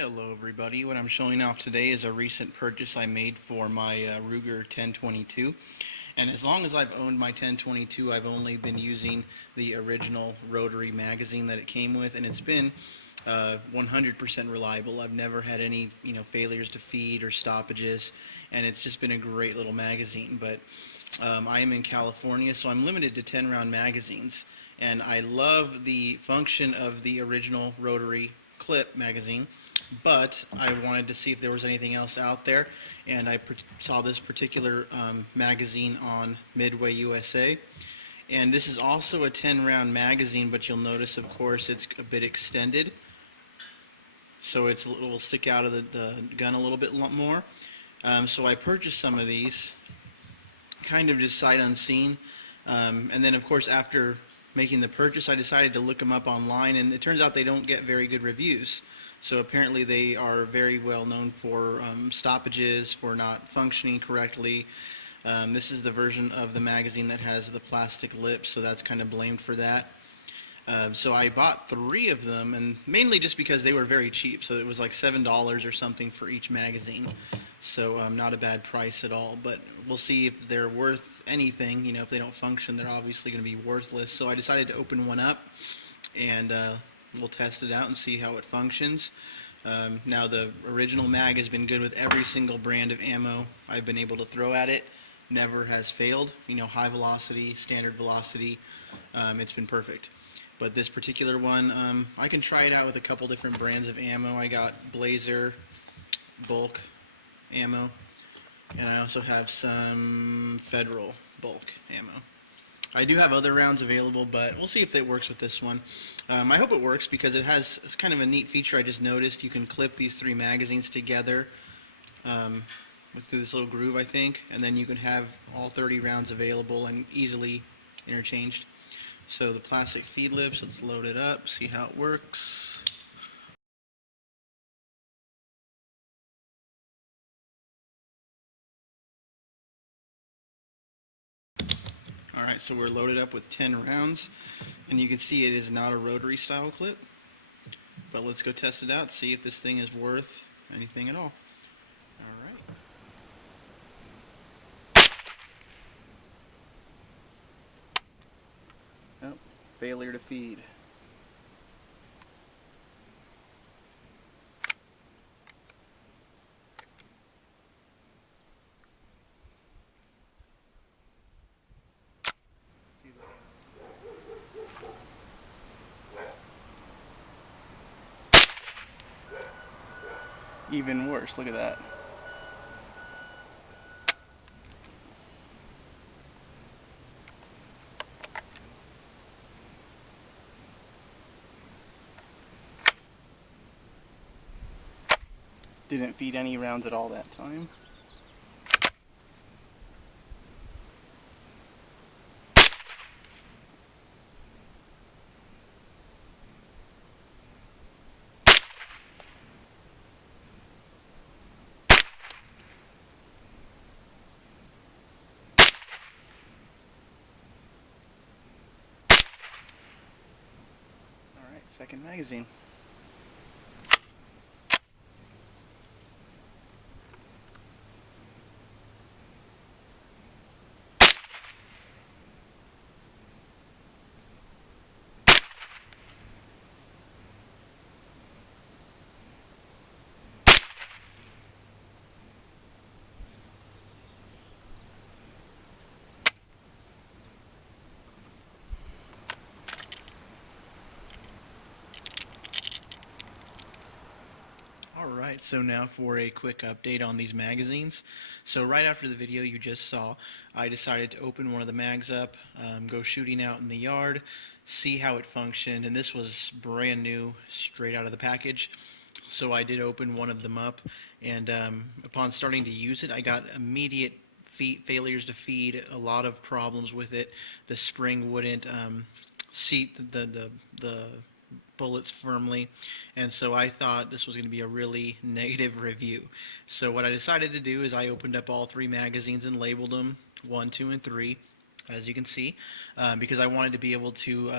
Hello everybody, what I'm showing off today is a recent purchase I made for my Ruger 1022, and as long as I've owned my 1022 I've only been using the original rotary magazine that it came with, and it's been 100% reliable. I've never had any failures to feed or stoppages, and it's just been a great little magazine. But I am in California, so I'm limited to 10 round magazines, and I love the function of the original rotary clip magazine, but I wanted to see if there was anything else out there, and I saw this particular magazine on Midway USA. And this is also a 10 round magazine, but you'll notice, of course, it's a bit extended, so it will stick out of the gun a little bit more. So I purchased some of these, kind of just sight unseen. And then, of course, after making the purchase, I decided to look them up online, and it turns out they don't get very good reviews. So apparently they are very well known for stoppages, for not functioning correctly. This is the version of the magazine that has the plastic lips, so that's kind of blamed for that. So I bought 3 of them, and mainly just because they were very cheap. So it was like $7 or something for each magazine. So not a bad price at all. But we'll see if they're worth anything. If they don't function, they're obviously going to be worthless. So I decided to open one up, and we'll test it out and see how it functions. Now, the original mag has been good with every single brand of ammo I've been able to throw at it. Never has failed. High velocity, standard velocity. It's been perfect. But this particular one, I can try it out with a couple different brands of ammo. I got Blazer bulk ammo, and I also have some Federal bulk ammo. I do have other rounds available, but we'll see if it works with this one. I hope it works because it's kind of a neat feature I just noticed. You can clip these 3 magazines together through this little groove, I think, and then you can have all 30 rounds available and easily interchanged. So the plastic feed lips, let's load it up, see how it works. Alright, so we're loaded up with 10 rounds, and you can see it is not a rotary style clip, but let's go test it out, see if this thing is worth anything at all. Alright. Oh, failure to feed. Even worse, look at that. Didn't feed any rounds at all that time. Alright, second magazine. Alright, so now for a quick update on these magazines. So right after the video you just saw, I decided to open one of the mags up, go shooting out in the yard, see how it functioned, and this was brand new, straight out of the package. So I did open one of them up, and upon starting to use it, I got immediate failures to feed, a lot of problems with it. The spring wouldn't seat the bullets firmly, and so I thought this was going to be a really negative review. So what I decided to do is I opened up all 3 magazines and labeled them 1, 2, and 3, as you can see, because I wanted to be able to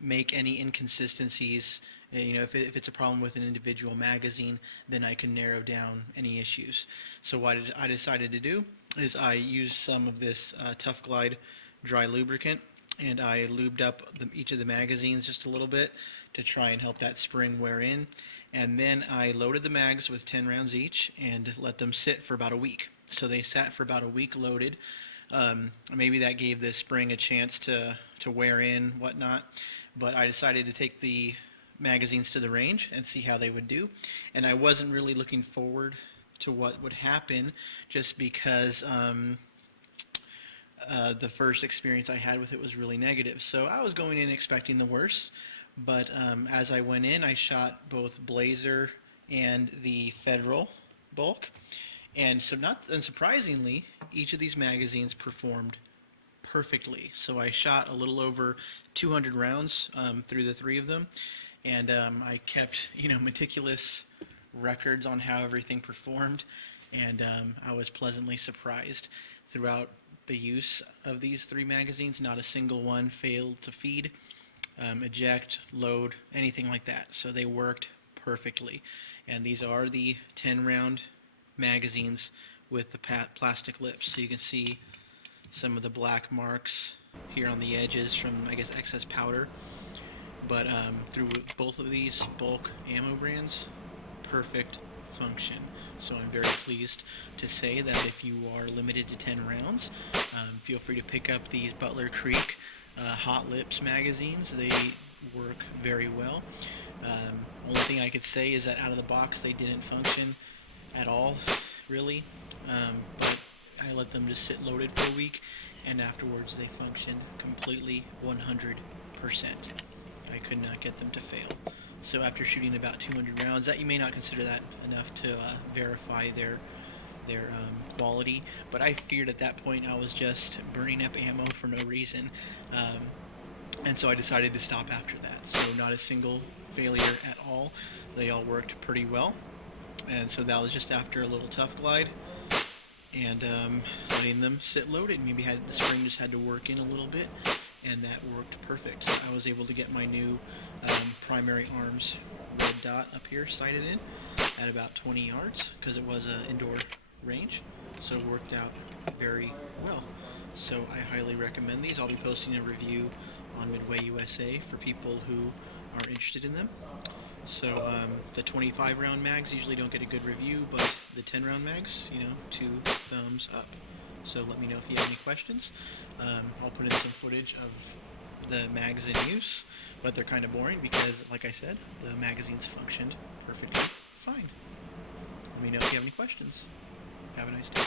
make any inconsistencies. If it's a problem with an individual magazine, then I can narrow down any issues. So what I decided to do is I used some of this Tough Glide dry lubricant, and I lubed up each of the magazines just a little bit to try and help that spring wear in. And then I loaded the mags with 10 rounds each and let them sit for about a week. So they sat for about a week loaded. Maybe that gave the spring a chance to wear in, whatnot. But I decided to take the magazines to the range and see how they would do. And I wasn't really looking forward to what would happen, just because the first experience I had with it was really negative. So I was going in expecting the worst. But as I went in, I shot both Blazer and the Federal bulk. And so, not unsurprisingly, each of these magazines performed perfectly. So I shot a little over 200 rounds through the three of them, and I kept meticulous records on how everything performed, and I was pleasantly surprised throughout the use of these three magazines. Not a single one failed to feed, eject, load, anything like that. So they worked perfectly, and these are the 10 round magazines with the plastic lips. So you can see some of the black marks here on the edges from, I guess, excess powder. But through both of these bulk ammo brands, perfect function. So I'm very pleased to say that if you are limited to 10 rounds, feel free to pick up these Butler Creek Hot Lips magazines. They work very well. Only thing I could say is that out of the box they didn't function at all, really. But I let them just sit loaded for a week, and afterwards they functioned completely 100%. I could not get them to fail. So after shooting about 200 rounds, that you may not consider that enough to verify their quality, but I feared at that point I was just burning up ammo for no reason, and so I decided to stop after that. So not a single failure at all. They all worked pretty well, and so that was just after a little Tough Glide and letting them sit loaded. Maybe the spring just had to work in a little bit, and that worked perfect. So I was able to get my new primary arms red dot up here sighted in at about 20 yards because it was an indoor range, so it worked out very well. So I highly recommend these. I'll be posting a review on Midway USA for people who are interested in them. So the 25 round mags usually don't get a good review, but the 10 round mags, 2 thumbs up. So let me know if you have any questions. I'll put in some footage of the mags in use, but they're kind of boring because, like I said, the magazines functioned perfectly fine. Let me know if you have any questions. Have a nice day.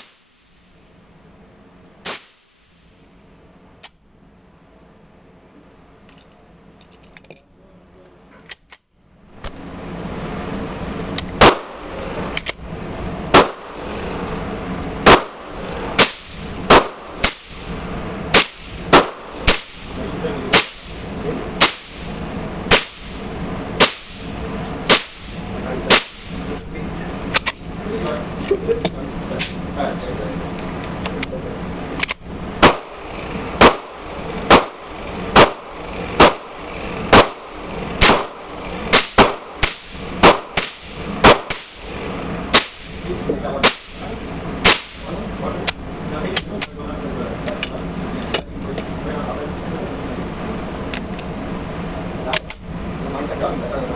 Done.